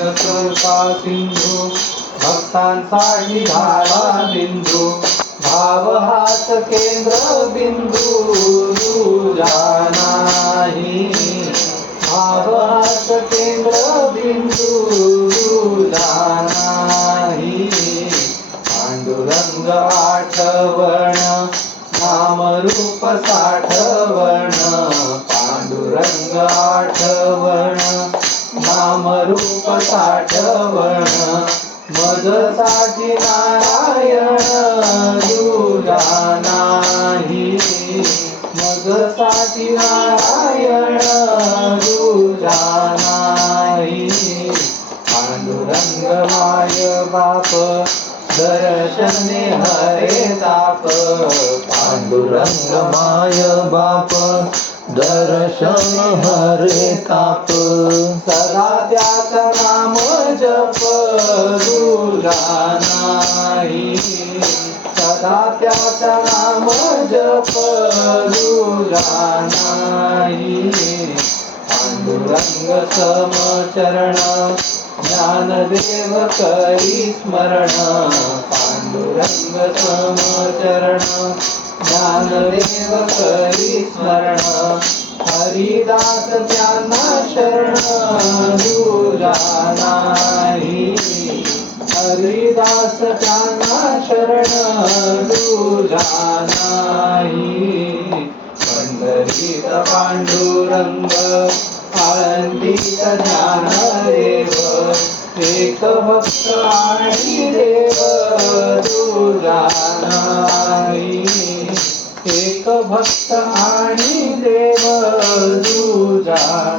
कृपा सिंधू भक्तांसाठी झाला बिंदू भाव हाच केंद्र बिंदू तुझा नाही भाव हाच केंद्र बिंदू तुझा नाही पांडुरंग आठवण नामरूप साठवण पांडुरंग आठवण नामरूप साठवण मजसाठी नारायण तुझा नाही मजसाठी नारायण तुझा नाही पांडुरंग माय बाप दर्शने हरे ताप पांडुरंग माय बाप दर्शन हरे ताप सदा त्याचा नाम जप तुझा नाही सदा त्याचा नाम जप तुझा नाही पांडुरंग समचरण ज्ञानदेव करी स्मरण पांडुरंग समचरण ज्ञानदेव करी स्मरण हरिदास त्यांना शरण तुझा नाही हरिदास त्यांना शरण तुझा नाही पंढरीत पांडुरंग आळंदीत ज्ञानदेव एक भक्त आणि देव तुझा नाही एक भक्त आणि देव तुझा